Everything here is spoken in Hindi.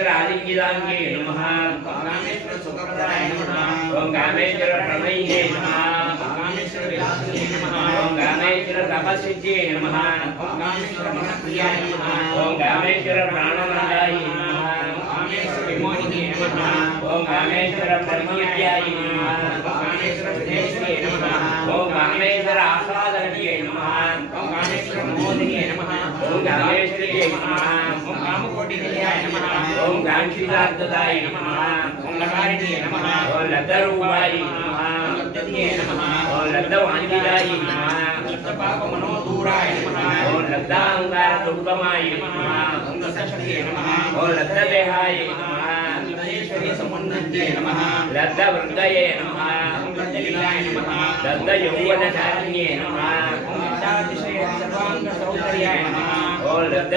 कामेश्वर आदिगिदांगे नमः कामेश्वर सुखप्रदाय नमः ओम कामेश्वर प्रणये नमः कामेश्वर विलासिने नमः ओम कामेश्वर तपस्विद्ये नमः ओम कामेश्वर मनप्रियाय नमः ओम कामेश्वर प्राणनादाय नमः कामेश्वर विमोहिने नमः ओम कामेश्वर ब्रह्मविद्याय नमः कामेश्वर विदेशिने नमः ओम कामेश्वर आस्वादनीये नमः ओम कामेश्वर मोदिने नमः ओम कामेश्वरी नमः ओम कामकोटिनिलयाय नमः ओम कांक्षितार्थदाय नमः ओम लकारिणे नमः ओम लब्धरूपाय नमः ओम लब्धतिये नमः ओम लब्धवाञ्छिताय नमः लब्धपापमनोदूराय नमः ओम लब्धाहङ्कारदुर्गमाय नमः ओम लसक्षते नमः ओम लब्धदेहाय नमः लब्धेश्वरी समुन्नते नमः लब्धवृद्धये नमः ओम लब्धलीलाय नमः लब्धयौवनचारिण्ये नमः ओम लब्धातिशय सर्वांग सौन्दर्याय नमः ओम लब्ध